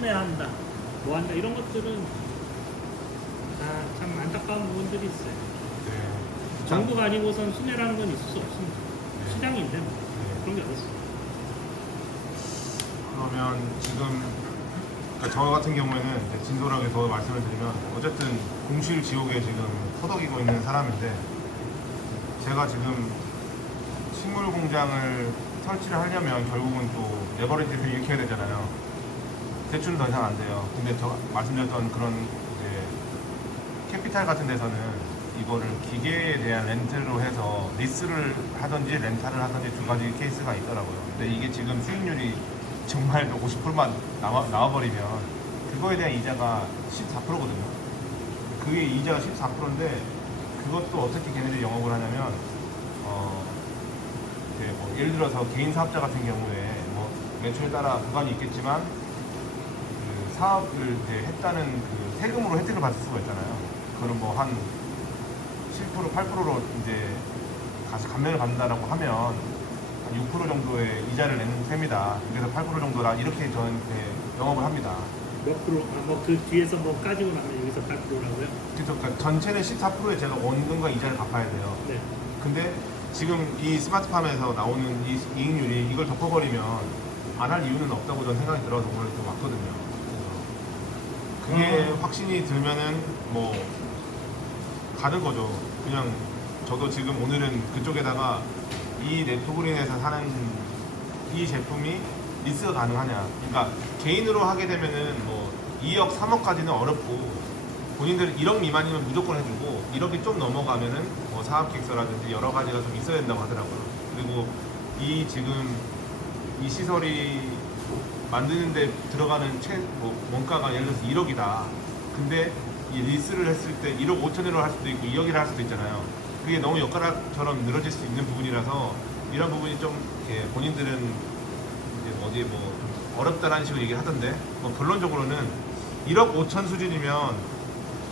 순회한다, 뭐한다 이런 것들은 참 안타까운 부분들이 있어요. 네. 정부가 아니고선 순회라는 건 있을 수 없습니다. 네. 시장인데 뭐. 네. 그런 게 어딨어. 그러면 지금 그러니까 저 같은 경우에는 이제 진솔하게 더 말씀을 드리면 어쨌든 공실 지옥에 지금 허덕이고 있는 사람인데 제가 지금 식물 공장을 설치를 하려면 결국은 또 레버리지를 일으켜야 되잖아요. 대출은 더 이상 안 돼요. 근데 저 말씀드렸던 그런 이제 캐피탈 같은 데서는 이거를 기계에 대한 렌트로 해서 리스를 하든지 렌탈을 하든지 두 가지 케이스가 있더라고요. 근데 이게 지금 수익률이 정말 50%만 나와버리면 그거에 대한 이자가 14%거든요. 그게 이자가 14%인데 그것도 어떻게 걔네들이 영업을 하냐면 이제 뭐 예를 들어서 개인 사업자 같은 경우에 뭐 매출에 따라 구간이 있겠지만 그 사업을 이제 했다는 그 세금으로 혜택을 받을 수가 있잖아요. 그럼 뭐 한 7%, 8%로 이제 가서 감면을 받는다라고 하면 한 6% 정도의 이자를 내는 셈이다. 그래서 8% 정도라 이렇게 저는 영업을 합니다. 몇 프로? 뭐 그 뒤에서 뭐 까지고 나면 여기서 8%라고요? 그래서 그러니까 전체는 14%에 제가 원금과 이자를 갚아야 돼요. 네. 근데 지금 이 스마트팜에서 나오는 이 이익률이 이걸 덮어버리면 안 할 이유는 없다고 저는 생각이 들어서 오늘 또 왔거든요. 그게 확신이 들면은 뭐 가는 거죠. 그냥 저도 지금 오늘은 그쪽에다가 이 네토그린에서 사는 이 제품이 리스가 가능하냐. 그러니까 개인으로 하게 되면은 뭐 2억, 3억까지는 어렵고 본인들은 1억 미만이면 무조건 해주고 1억이 좀 넘어가면은 뭐 사업계획서라든지 여러 가지가 좀 있어야 된다고 하더라고요. 그리고 이 지금 이 시설이 만드는데 들어가는 원가가 예를 들어서 1억이다. 근데 이 리스를 했을 때 1억 5천으로 할 수도 있고 2억이라 할 수도 있잖아요. 그게 너무 엿가락처럼 늘어질 수 있는 부분이라서 이런 부분이 좀 본인들은 이제 어디에 뭐 어렵다라는 식으로 얘기를 하던데 뭐 결론적으로는 1억 5천 수준이면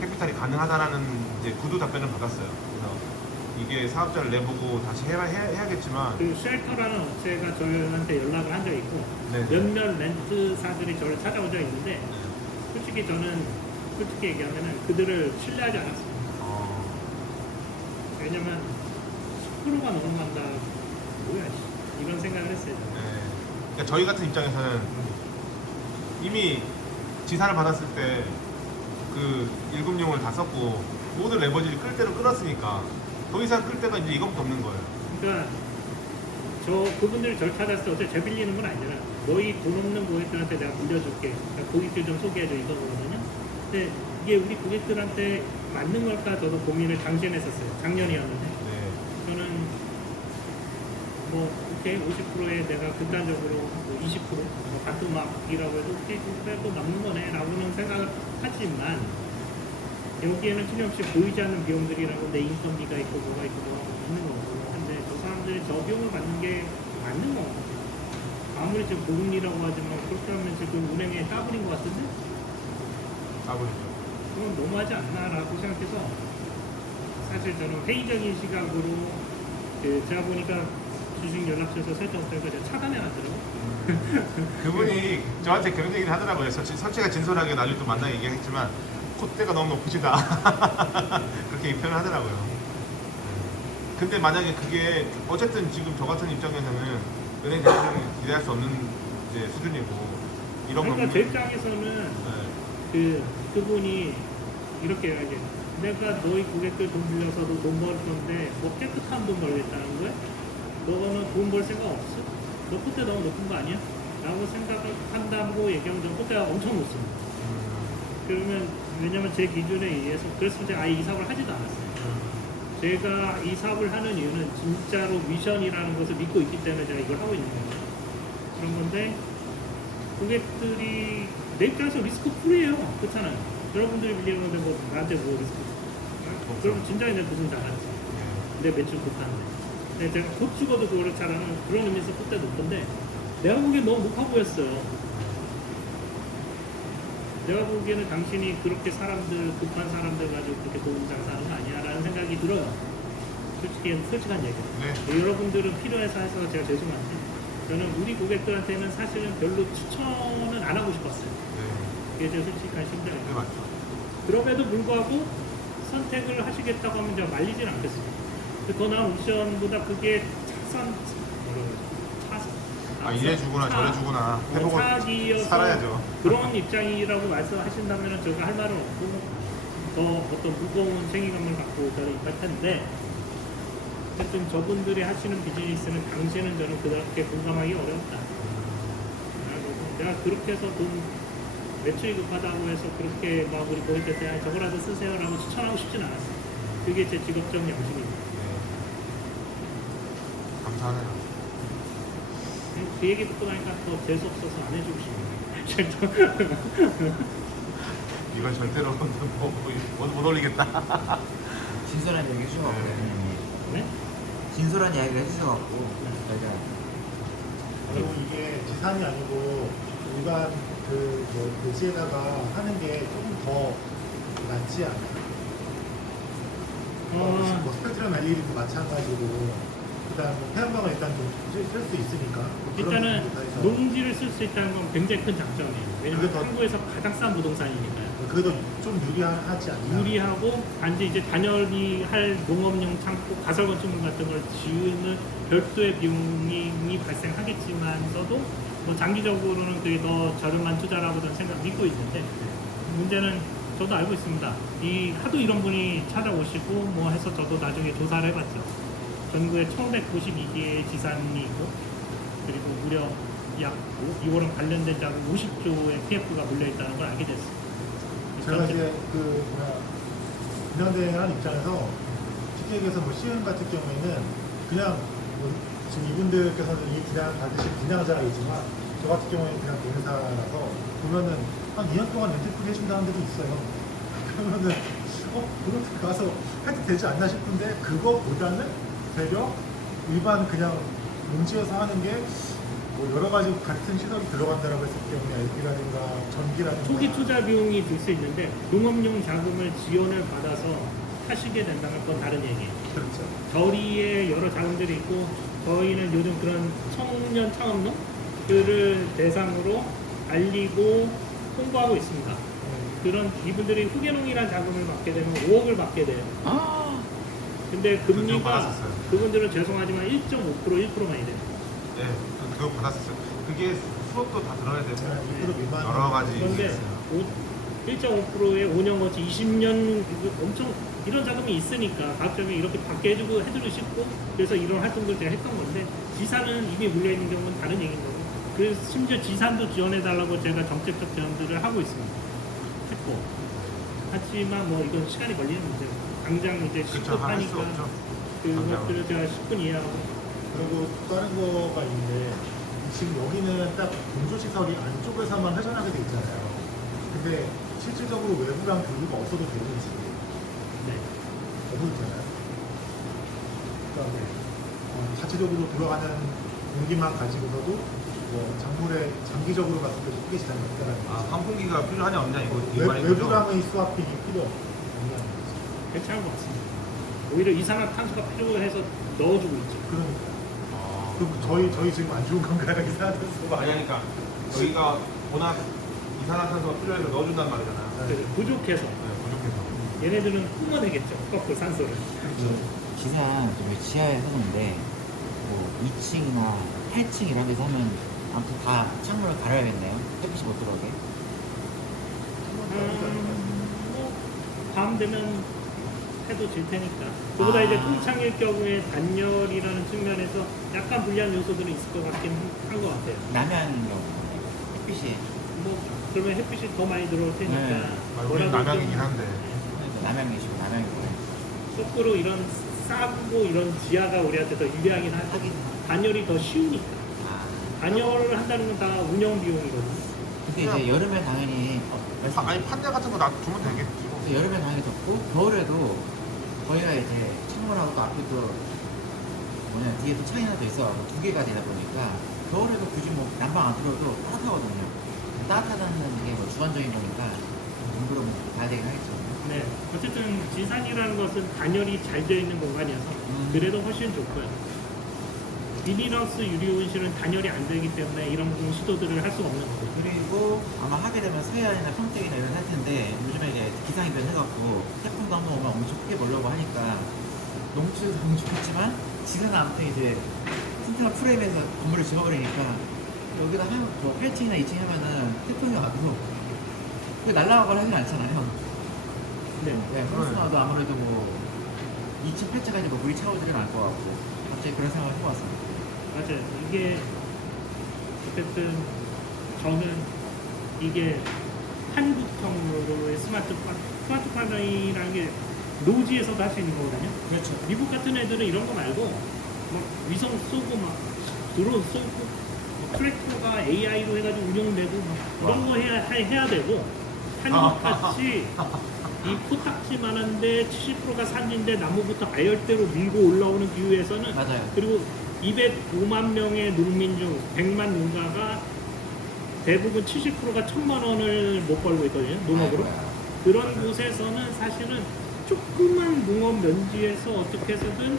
캐피탈이 가능하다라는 이제 구두 답변을 받았어요. 그래서 이게 사업자를 내보고 다시 해야겠지만 그 쉘터라는 업체가 저희한테 연락을 한 적이 있고 네네. 몇몇 렌트사들이 저를 찾아온 적이 있는데 솔직히 저는 솔직히 얘기하면 그들을 신뢰하지 않았습니다. 왜냐면 10%가 넘어간다 뭐야 이런 생각을 했어요. 네. 그러니까 저희 같은 입장에서는 이미 지산을 받았을 때 그 1금융을 다 썼고 모든 레버리지를 끌 대로 끌었으니까 더 이상 끌 데가 이제 이것부터 없는 거예요. 그러니까 그분들이 저를 찾았을 때 어차피 제 빌리는 건 아니잖아. 너희 돈 없는 고객들한테 내가 물려줄게. 그러니까 고객들 좀 소개해줘 이거거든요. 근데 이게 우리 고객들한테 맞는 걸까 저도 고민을 당시에 했었어요. 작년이었는데 네. 저는 뭐 오케이 50%에 내가 극단적으로 뭐 20% 반토막이라고 해도 오케이 그래도 남는 거네 라고는 생각을 하지만 여기에는 틀림없이 보이지 않는 비용들이라고 내 인건비가 있고 뭐가 있고 뭐가 있는 거고 근데 저 사람들이 저 비용을 받는 게 맞는 거 아무리 지금 고금리라고 하지만 그렇게 하면 지금 은행에 따블인 것 같은데 까불죠. 그건 너무하지 않나라고 생각해서 사실 저는 회의적인 시각으로 제가 보니까 주식 연락처에서 설정업자가 제가 차단해놨더라고요. 그분이 저한테 그런 얘기를 하더라고요. 설치가 진솔하게 나중에 또 만나 얘기했지만 콧대가 너무 높으시다. 그렇게 표현을 하더라고요. 근데 만약에 그게 어쨌든 지금 저 같은 입장에서는 은행 대출은 기대할 수 없는 이제 수준이고 이런 그러니까 부분이- 제 입장에서는 네. 그분이 이렇게 해야지. 내가 너희 고객들 돈 빌려서도 돈 벌 건데 뭐 깨끗한 돈 벌겠다는 거야? 너는 돈 벌 생각 없어? 너 콧대 너무 높은 거 아니야? 라고 생각을 한다고 얘기하면 저 콧대가 엄청 높습니다. 그러면 왜냐면 제 기준에 의해서 그래서 제가 아예 이 사업을 하지도 않았어요. 제가 이 사업을 하는 이유는 진짜로 미션이라는 것을 믿고 있기 때문에 제가 이걸 하고 있는 거예요. 그런 건데 고객들이 내 입장에서 리스크 프리예요. 그렇잖아요. 여러분들이 빌리는 건데 뭐 나한테 뭐 리스크 그럼 진작에 내가 무슨 잘하지. 내 매출 못하는데. 근데 제가 곧 죽어도 그거를 잘하는 그런 의미에서 콧대 높은데 내가 보기엔 너무 높아 보였어요. 내가 보기에는 당신이 그렇게 급한 사람들 가지고 그렇게 좋은 장사하는 거 아니야 라는 생각이 들어요. 솔직한 얘기. 네. 여러분들은 필요해서 해서 제가 죄송한데 저는 우리 고객들한테는 사실은 별로 추천은 안 하고 싶었어요. 네. 이제 솔직한 심정이에요. 그게 맞죠. 그럼에도 불구하고 선택을 하시겠다고 하면 제가 말리진 않겠습니다. 근데 더 나은 옵션보다 그게 차선, 아 이래주구나 저래주구나 해보고 차기여서 살아야죠. 그런 입장이라고 말씀하신다면 저희가 할 말은 없고 더 어떤 무거운 책임감을 갖고 저는 임할 텐데 어쨌든 저분들이 하시는 비즈니스는 당시에는 저는 그렇게 공감하기 어렵다. 그리고 내가 그렇게 해서 돈 매출이 급하다고 해서 그렇게 막 우리 고객들 때 저거라도 쓰세요라고 추천하고 싶진 않았어요. 그게 제 직업적 양심입니다. 네. 감사하네요. 그 얘기 듣고 나니까 더 재수 없어서 안 해주고 싶네요. 이건 절대로 못 올리겠다. 진솔한 얘기 해주셔갖고 네? 진솔한 이야기를 해주셔갖고 저희가 그리고 이게 지산이 아니고 일반 그뭐 대지에다가 하는 게 조금 더 낫지 않아요? 뭐 스펙트럼 LED도 마찬가지고 그다음 뭐 태양광을 일단 좀 쓸 수 있으니까 뭐 그런 일단은 부분도 다 해서 농지를 쓸 수 있다는 건 굉장히 큰 장점이에요. 왜냐면 그게 더- 한국에서 가장 싼 부동산이니까요. 그래도 좀 유리하지 않나? 유리하고 단지 이제 단열이 할 농업용 창고, 가설 건축물 같은 걸 지으는 별도의 비용이 발생하겠지만서도 뭐 장기적으로는 그게 더 저렴한 투자라고 저는 믿고 있는데 문제는 저도 알고 있습니다. 하도 이런 분이 찾아오시고 뭐 해서 저도 나중에 조사를 해봤죠. 전국에 1192개의 지산이 있고 그리고 무려 약 이거랑 관련된 자금 50조의 PF가 몰려있다는 걸 알게 됐어요. 제가 이제 분양대행하는 입장에서 주택에서 뭐 시흥 같은 경우에는 그냥 뭐 지금 이분들께서는 이 분양 받으신 분양자가 있지만 저 같은 경우에는 그냥 공사라서 보면은 한 2년 동안 렌트풀 해준다는 데도 있어요. 그러면은 그렇게 가서 해도 되지 않나 싶은데 그거보다는 되려 일반 그냥 농지에서 하는 게 뭐 여러 가지 같은 시설이 들어간다라고 했을 경우에 LP라든가 전기라든가 초기 투자 비용이 들 수 있는데 농업용 자금을 지원을 받아서 하시게 된다면 그건 다른 얘기예요. 그렇죠. 저리에 여러 자금들이 있고 저희는 요즘 그런 청년 창업농들을 대상으로 알리고 홍보하고 있습니다. 그런 이분들이 후계농이라는 자금을 받게 되면 5억을 받게 돼요. 근데 그거 금리가 받았었어요. 그분들은 죄송하지만 1.5% 1%만이 돼요. 네, 그거 받았었어요. 그게 수업도 다 들어야 되고 2% 미만 여러 가지 그런데 있어요. 1.5%에 5년 거치 20년 엄청 이런 자금이 있으니까 가급적이면 이렇게 받게 해주고 싶고 그래서 이런 활동들 제가 했던 건데 지산은 이미 물려있는 경우는 다른 얘기인 거고 그래서 심지어 지산도 지원해달라고 제가 정책적 제안들을 하고 있습니다. 했고 하지만 뭐 이건 시간이 걸리는 문제고 당장 이제 그렇죠. 시급하니까 할 수 없죠. 그것들을 제가 10분 이해하고 그리고 또 다른 거가 있는데 지금 여기는 딱 공조시설이 안쪽에서만 회전하게 돼 있잖아요. 근데 실질적으로 외부랑 교류가 없어도 되는지 네. 없어도 되나요? 그다음에 자체적으로 돌아가는 공기만 가지고서도 뭐 작물에 장기적으로 봤을 때 크게 지장이 없다라는 아, 거죠. 환풍기가 필요하냐 없냐 이거 말인 거죠? 외부랑의 스와핑이 필요 없냐는 거죠. 괜찮은 것 같습니다. 오히려 이산화탄소가 필요해서 넣어주고 있죠. 그러니까. 아, 그럼 저희 지금 안 좋은 건가요? 이산화탄소 아니 그러니까 여기가 워낙 이산화탄소가 필요해서 넣어준단 말이잖아요. 그래서 부족해서 네, 부족해서. 얘네들은 뿜어내겠죠. 거꾸로 산소를. 기상 좀 지하에 사는데 뭐 2층이나 8층 이런 데서 하면 아무튼 다 창문을 갈아야겠네요. 햇빛이 못 들어오게. 뭐밤 되면 해도 질 테니까. 그보다 이제 통창일 경우에 단열이라는 측면에서 약간 불리한 요소들은 있을 것 같긴 한 것 같아요. 남양인 경우 햇빛이 뭐 그러면 햇빛이 더 많이 들어올 테니까. 네. 우리 뭐라도 남양이긴 좀 한데. 남양이시고 남양이고 거꾸로 이런 싸고 이런 지하가 우리한테 더 유리하긴 하긴 단열이 더 쉬우니까. 단열을 한다는 건 다 운영 비용이거든요. 근데 이제 여름에 당연히 아니 판넬 같은 거 놔두면 되겠지. 그래서 여름에 당연히 덥고 겨울에도 저희가 이제 창문하고 또 앞에 또 뭐냐 뒤에 또 창이 하나 더 있어 두 개가 되다 보니까 겨울에도 굳이 뭐 난방 안 틀어도 따뜻하거든요. 따뜻하다는 게 뭐 주관적인 거니까 물론 봐야 되긴 하겠죠. 네. 어쨌든 지산이라는 것은 단열이 잘 되어 있는 공간이어서 그래도 훨씬 좋고요. 비닐하우스 유리 온실은 단열이 안 되기 때문에 이런 시도들을 할 수가 없는 거고. 그리고 아마 하게 되면 서해안이나 평택이나 이런 할 텐데 요즘에 이제 기상이 변해갖고 태풍도 한번 오면 엄청 크게 몰려고 하니까 농지도 너무 좋겠지만 지는 아무튼 이제 튼튼한 프레임에서 건물을 지어버리니까 여기다 뭐 8층이나 2층 하면은 태풍이 와도 그게 날라가거나 하진 않잖아요. 네. 네, 그렇구나도 아무래도 뭐 2층 8층까지 뭐 물이 차오르지는 않을 것 같고 갑자기 그런 생각을 해봤습니다. 맞아요. 이게 어쨌든 저는 이게 한국형으로의 스마트팜이라는 게 노지에서도 할 수 있는 거거든요. 그렇죠. 미국 같은 애들은 이런 거 말고 막 위성 쏘고 막 드론 쏘고 막 트랙터가 AI로 해가지고 운영되고 막 이런 거 해야 되고 한국같이 이 코딱지만한데 70%가 산지인데 나무부터 아열대로 밀고 올라오는 기후에서는 맞아요. 그리고 205만 명의 농민 중 100만 농가가 대부분 70%가 1,000만 원을 못 벌고 있거든요. 농업으로. 그런 곳에서는 사실은 조그만 농업 면지에서 어떻게 해서든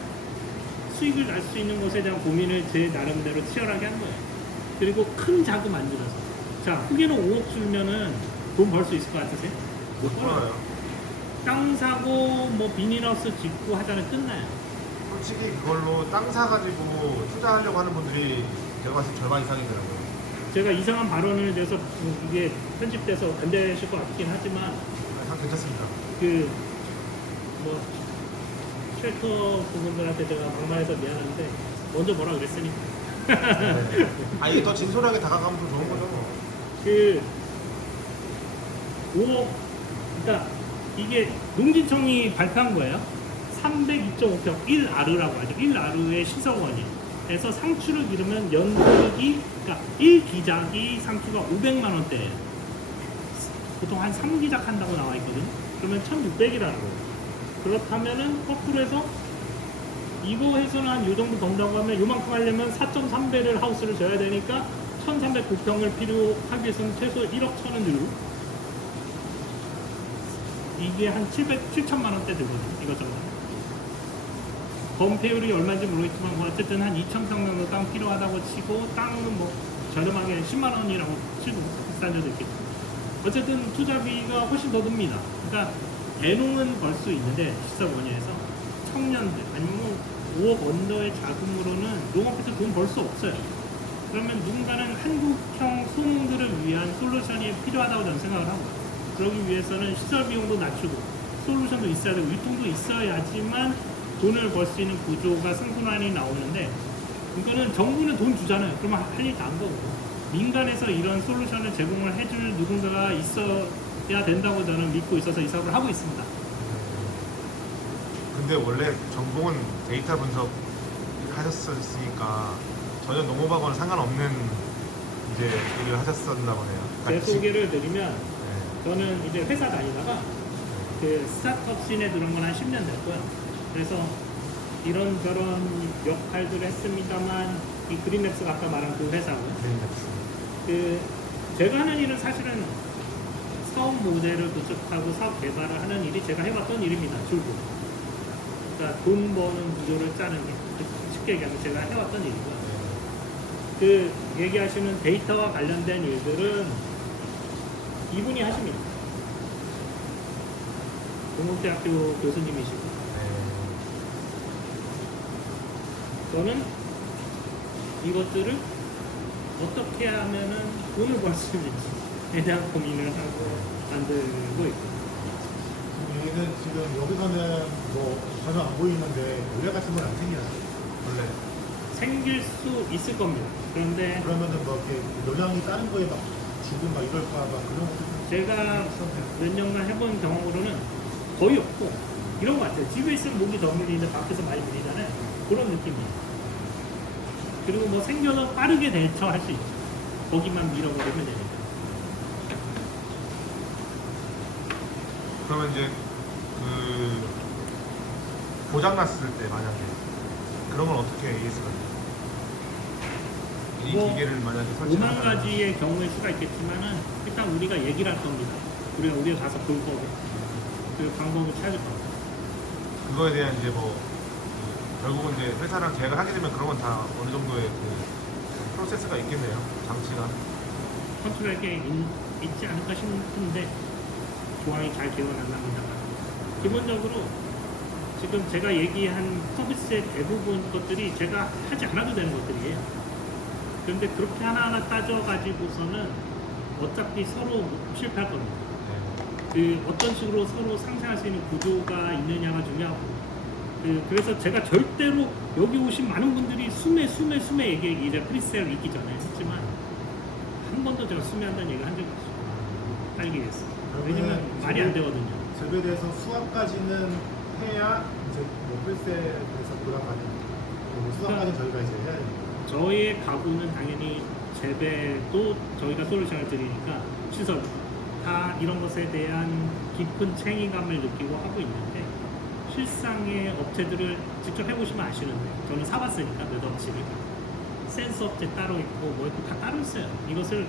수익을 날 수 있는 것에 대한 고민을 제 나름대로 치열하게 한 거예요. 그리고 큰 자금 안 들여서. 자, 후기는 5억 주면은 돈 벌 수 있을 것 같으세요? 못 벌어요. 몰라요. 땅 사고 뭐 비닐하우스 짓고 하자면 끝나요. 솔직히 그걸로 땅 사가지고 투자하려고 하는 분들이 제가 봤을 때 절반 이상이더라고요. 제가 이상한 발언을 내서 이게 편집돼서 안 되실 것 같긴 하지만 참 괜찮습니다. 그 뭐 트랙터 부분들한테 제가 막말해서 미안한데 먼저 뭐라 그랬으니까 아, 이게 더 진솔하게 다가가면 더 좋은 거죠. 그 5억 그러니까 이게 농진청이 발표한 거예요. 302.5평 1아르라고 하죠. 1아르의 시설원이에서 상추를 기르면 연소득이 그러니까 1기작이 상추가 500만 원대예요. 보통 한 3기작 한다고 나와 있거든요. 그러면 1,600이라는 거예요. 그렇다면은 거꾸로 해서 이거 해서는 한 요 정도 번다고 하면 요만큼 하려면 4.3배를 하우스를 져야 되니까 1,309평을 필요하기 위해서는 최소 1억 1천은 들고 이게 한 7천만 원대 들거든요. 이것저것. 건폐율이 얼마인지 모르겠지만 뭐 어쨌든 한 2,000평 정도 땅 필요하다고 치고 땅은 뭐 저렴하게 10만 원이라고 치고 비싼 데도 있겠죠. 어쨌든 투자비가 훨씬 더 듭니다. 그러니까 대농은 벌 수 있는데 시설원예에서 청년들 아니면 5억 언더의 자금으로는 농업에서 돈 벌 수 없어요. 그러면 누군가는 한국형 소농들을 위한 솔루션이 필요하다고 저는 생각을 하고 그러기 위해서는 시설 비용도 낮추고 솔루션도 있어야 되고 유통도 있어야지만 돈을 벌 수 있는 구조가 승분환이 나오는데 이거는 정부는 돈 주잖아요. 그러면 할 일 다 한 거고 민간에서 이런 솔루션을 제공을 해줄 누군가가 있어야 된다고 저는 믿고 있어서 이 사업을 하고 있습니다. 근데 원래 전공은 데이터 분석 하셨으니까 전혀 농업하고는 상관없는 이제 일을 하셨었나 보네요. 제 소개를 드리면 네. 저는 이제 회사 다니다가 그 스타트업 씬에 들어온 건 한 10년 됐고요. 그래서 이런저런 역할들을 했습니다만 이 그린랩스가 아까 말한 그 회사고요. 그 제가 하는 일은 사실은 사업 모델을 구축하고 사업 개발을 하는 일이 제가 해왔던 일입니다. 줄곧. 그러니까 돈 버는 구조를 짜는 일. 쉽게 얘기하면 제가 해왔던 일이고요. 그 얘기하시는 데이터와 관련된 일들은 이분이 하십니다. 동국대학교 교수님이시고 저는 이것들을 어떻게 하면은 돈을 벌 수 있는지에 대한 고민을 하고 만들고 있고 얘는 지금 여기서는 뭐 전혀 안 보이는데 원래 같은 건 안 생겨요. 원래 생길 수 있을 겁니다. 그런데 그러면은 뭐 이렇게 노량이 다른 거에 막 죽고 막 이럴까 막 그런 것도 좀 제가 몇 년간 해본 경험으로는 거의 없고 이런 것 같아요. 집에 있으면 목이 더 물리는데 밖에서 많이 물리잖아요. 그런 느낌이에요. 그리고 뭐 생겨서 빠르게 대처할 수 있죠. 거기만 밀어버리면 되니까. 그러면 이제 그 고장 났을 때 만약에 그런 건 어떻게 AS가 돼요? 이 뭐, 기계를 만약에 5만 설치하면 가지의 경우일 수가 있겠지만은 일단 우리가 얘기를 할 겁니다. 우리가 가서 볼 거고 그 방법을 찾을 겁니다. 그거에 대한 이제 뭐 결국은 이제 회사랑 계약을 하게 되면 그런 건 다 어느 정도의 그 프로세스가 있겠네요. 장치가. 컨트롤할 게 있지 않을까 싶은데 조항이 잘 기억난답니다만 기본적으로 지금 제가 얘기한 서비스의 대부분 것들이 제가 하지 않아도 되는 것들이에요. 그런데 그렇게 하나하나 따져가지고서는 어차피 서로 실패할 겁니다. 그 어떤 식으로 서로 상생할 수 있는 구조가 있느냐가 중요하고 그래서 제가 절대로 여기 오신 많은 분들이 수매 얘기 이제 프리세일 있기 전에 했지만 한 번도 제가 수매한다는 얘기를 한 적이 없어요. 알기 위해서. 왜냐면 말이 안 되거든요. 재배돼서 수확까지는 해야 이제 뭐 풀세에서 돌아가는 수확까지는 저희가 이제 해야 됩니다. 저희의 가구는 당연히 재배도 저희가 솔루션을 드리니까 시설 다 이런 것에 대한 깊은 책임감을 느끼고 하고 있는데 실상의 업체들을 직접 해보시면 아시는데 저는 사봤으니까 몇 업체를 센서 업체 따로 있고 뭐 있고 다 따로 있어요. 이것을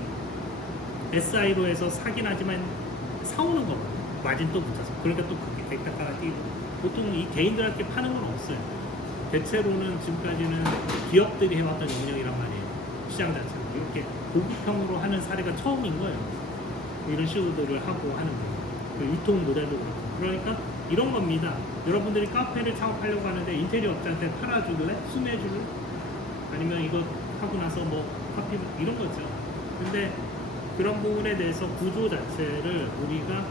SI로 해서 사긴 하지만 사오는 거거든요. 마진 또 붙여서 그러니까 또 그게 대가가 뛰고 보통 이 개인들한테 파는 건 없어요. 대체로는 지금까지는 기업들이 해왔던 영역이란 말이에요. 시장 자체는 이렇게 고급형으로 하는 사례가 처음인 거예요. 이런 시도들을 하고 하는 거예요. 유통 모델도 그렇고. 그러니까 이런 겁니다. 여러분들이 카페를 창업하려고 하는데 인테리어 업자한테 팔아줄래? 수매줄래? 아니면 이거 하고 나서 뭐 커피 이런 거죠. 근데 그런 부분에 대해서 구조 자체를 우리가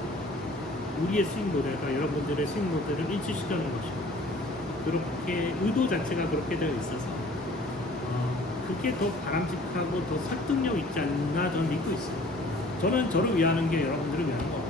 우리의 수익 모델과 여러분들의 수익 모델을 일치시켜놓은 것이고 그렇게 의도 자체가 그렇게 되어 있어서 그게 더 바람직하고 더 설득력 있지 않나 저는 믿고 있어요. 저는 저를 위하는 게 여러분들을 위하는 거